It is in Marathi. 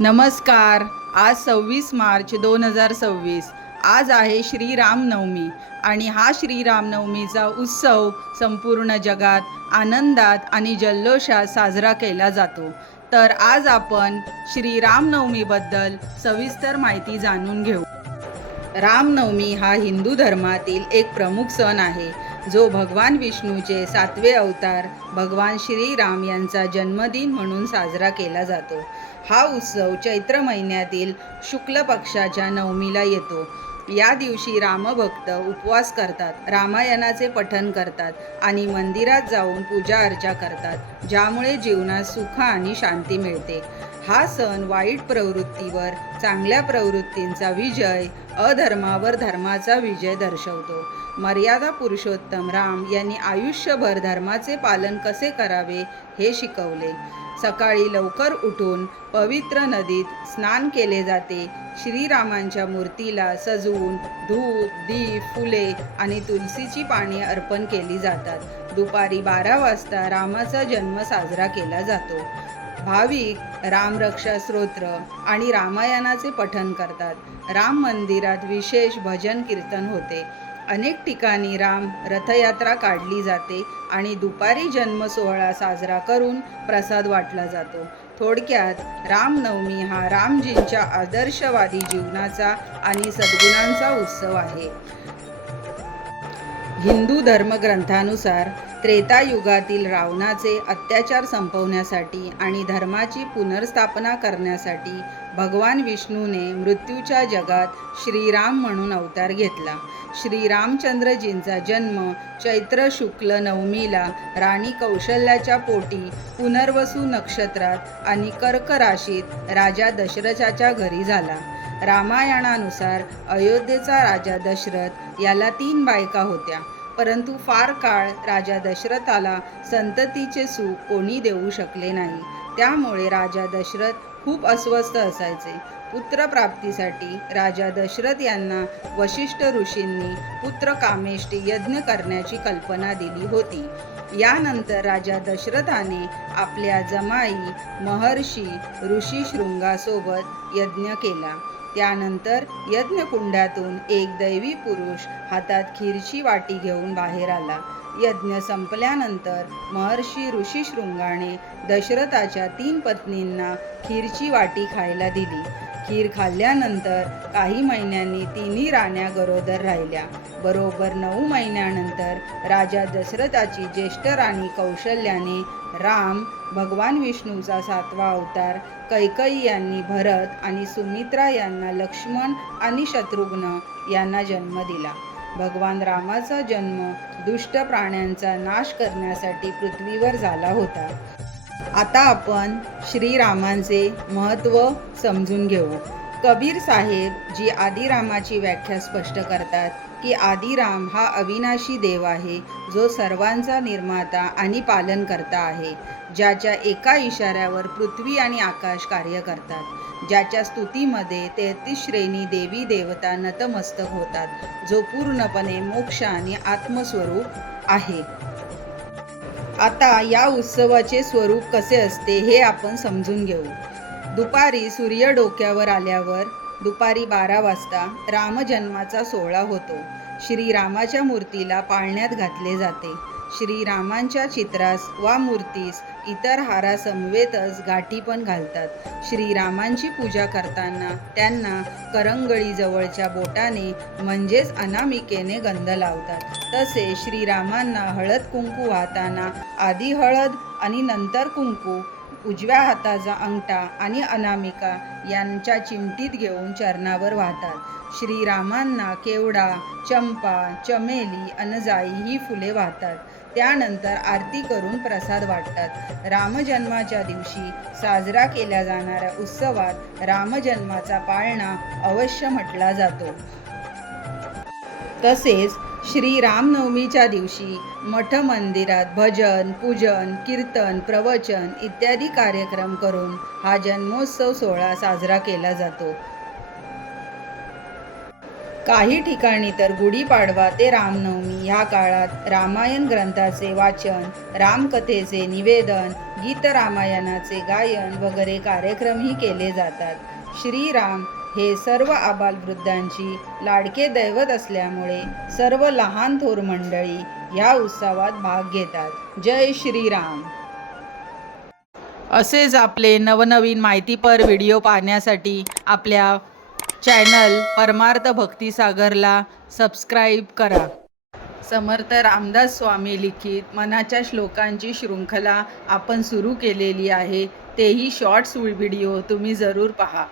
नमस्कार. आज 26 मार्च 2026. आज आहे श्रीरामनवमी आणि हा श्रीरामनवमीचा उत्सव संपूर्ण जगात आनंदात आणि जल्लोषात साजरा केला जातो. तर आज आपण श्रीरामनवमीबद्दल सविस्तर माहिती जाणून घेऊ. रामनवमी हा हिंदू धर्मातील एक प्रमुख सण आहे, जो भगवान विष्णूचे 7वे अवतार भगवान श्रीराम यांचा जन्मदिन म्हणून साजरा केला जातो. हा उत्सव चैत्र महिन्यातील शुक्ल पक्षाच्या नवमीला येतो. या दिवशी रामभक्त उपवास करतात, रामायणाचे पठण करतात आणि मंदिरात जाऊन पूजा अर्चा करतात, ज्यामुळे जीवनात सुख आणि शांती मिळते. हा सण वाईट प्रवृत्तीवर चांगल्या प्रवृत्तींचा विजय, अधर्मावर धर्माचा विजय दर्शवतो. मर्यादा पुरुषोत्तम राम यांनी आयुष्यभर धर्माचे पालन कसे करावे हे शिकवले. सकाळी लवकर उठून पवित्र नदीत स्नान केले जाते. श्रीरामांच्या मूर्तीला सजवून धूप, दीप, फुले आणि तुलसीची पाने अर्पण केली जातात. दुपारी 12 वाजता रामाचा जन्म साजरा केला जातो. भाविक रामरक्षा स्तोत्र आणि रामायणाचे पठण करतात. राम मंदिरात विशेष भजन कीर्तन होते. अनेक ठिकाणी राम रथयात्रा काढली जाते आणि दुपारी जन्म सोहळा साजरा करून प्रसाद वाटला जातो. थोडक्यात रामनवमी हा रामजींच्या आदर्शवादी जीवनाचा आणि सद्गुणांचा उत्सव आहे. हिंदू धर्मग्रंथानुसार त्रेतायुगातील रावणाचे अत्याचार संपवण्यासाठी आणि धर्माची पुनर्स्थापना करण्यासाठी भगवान विष्णूने मृत्यूच्या जगात श्रीराम म्हणून अवतार घेतला. श्रीरामचंद्रजींचा जन्म चैत्र शुक्ल नवमीला राणी कौशल्याच्या पोटी पुनर्वसू नक्षत्रात आणि कर्क राशीत राजा दशरथाच्या घरी झाला. रामायणानुसार अयोध्येचा राजा दशरथ याला 3 बायका होत्या, परंतु फार काळ राजा दशरथाला संततीचे सुख कोणी देऊ शकले नाही. त्यामुळे राजा दशरथ खूप अस्वस्थ असायचे. पुत्रप्राप्तीसाठी राजा दशरथ यांना वशिष्ठ ऋषींनी पुत्र कामेष्टी यज्ञ करण्याची कल्पना दिली होती. यानंतर राजा दशरथाने आपल्या जमाई महर्षी ऋषी शृंगासोबत यज्ञ केला. त्यानंतर यज्ञकुंडातून एक दैवी पुरुष हातात खीरची वाटी घेऊन बाहेर आला. यज्ञ संपल्यानंतर महर्षी ऋषी शृंगाने दशरथाच्या 3 पत्नींना खीरची वाटी खायला दिली. खीर खाल्ल्यानंतर काही महिन्यांनी 3ही राण्या गरोदर राहिल्या. बरोबर 9 महिन्यानंतर राजा दशरथाची ज्येष्ठ राणी कौशल्याने राम भगवान विष्णूचा 7वा अवतार कैकेयी यांनी भरत आणि सुमित्रा यांना लक्ष्मण आणि शत्रुघ्न यांना जन्म दिला. भगवान रामाचा जन्म दुष्ट प्राण्यांचा नाश करण्यासाठी पृथ्वीवर झाला होता. आता आपण श्रीरामांचे महत्त्व समजून घेऊ. कबीर साहेब जी आदिरामाची व्याख्या स्पष्ट करतात की आदिराम हा अविनाशी देव आहे, जो सर्वांचा निर्माता आणि पालनकर्ता आहे, ज्याच्या एका इशाऱ्यावर पृथ्वी आणि आकाश कार्य करतात, ज्याच्या स्तुतीमध्ये 33 श्रेणी देवी देवता नतमस्तक होतात, जो पूर्णपणे मोक्ष आणि आत्मस्वरूप आहे. आता या उत्सवाचे स्वरूप कसे असते हे आपण समजून घेऊ. दुपारी सूर्य डोक्यावर आल्यावर दुपारी 12 वाजता रामजन्माचा सोहळा होतो. श्रीरामाच्या मूर्तीला पाळण्यात घातले जाते. श्रीरामांच्या चित्रास वा मूर्तीस इतर हारासमवेतच गाठी पण घालतात. श्रीरामांची पूजा करताना त्यांना करंगळीजवळच्या बोटाने म्हणजेच अनामिकेने गंध लावतात. तसेच श्रीरामांना हळद कुंकू वाहताना आधी हळद आणि नंतर कुंकू उजव्या हाताचा अंगठा आणि अनामिका यांच्या चिमटीत घेऊन चरणावर वाहतात. श्रीरामांना केवडा, चंपा, चमेली, अनजाई ही फुले वाहतात. त्यानंतर आरती करून प्रसाद वाटतात. रामजन्माच्या दिवशी साजरा केल्या जाणाऱ्या उत्सवात रामजन्माचा पाळणा अवश्य म्हटला जातो. तसेच श्रीरामनवमीच्या दिवशी मठ मंदिरात भजन, पूजन, कीर्तन, प्रवचन इत्यादी कार्यक्रम करून हा जन्मोत्सव सोहळा साजरा केला जातो. काही ठिकाणी तर गुढीपाडवा ते रामनवमी ह्या काळात रामायण ग्रंथाचे वाचन, रामकथेचे निवेदन, गीत रामायणाचे गायन वगैरे कार्यक्रमही केले जातात. श्रीराम हे सर्व आबालवृद्धांची लाडके दैवत असल्यामुळे सर्व लहान थोर मंडळी ह्या उत्सवात भाग घेतात. जय श्रीराम. असेच आपले नवनवीन माहितीपर व्हिडिओ पाहण्यासाठी आपल्या चॅनल परमार्थ भक्तिसागरला सबस्क्राईब करा. समर्थ रामदास स्वामी लिखित मनाच्या श्लोकांची शृंखला आपण सुरू केलेली आहे. तेही शॉर्ट्स व्हिडिओ तुम्ही जरूर पहा.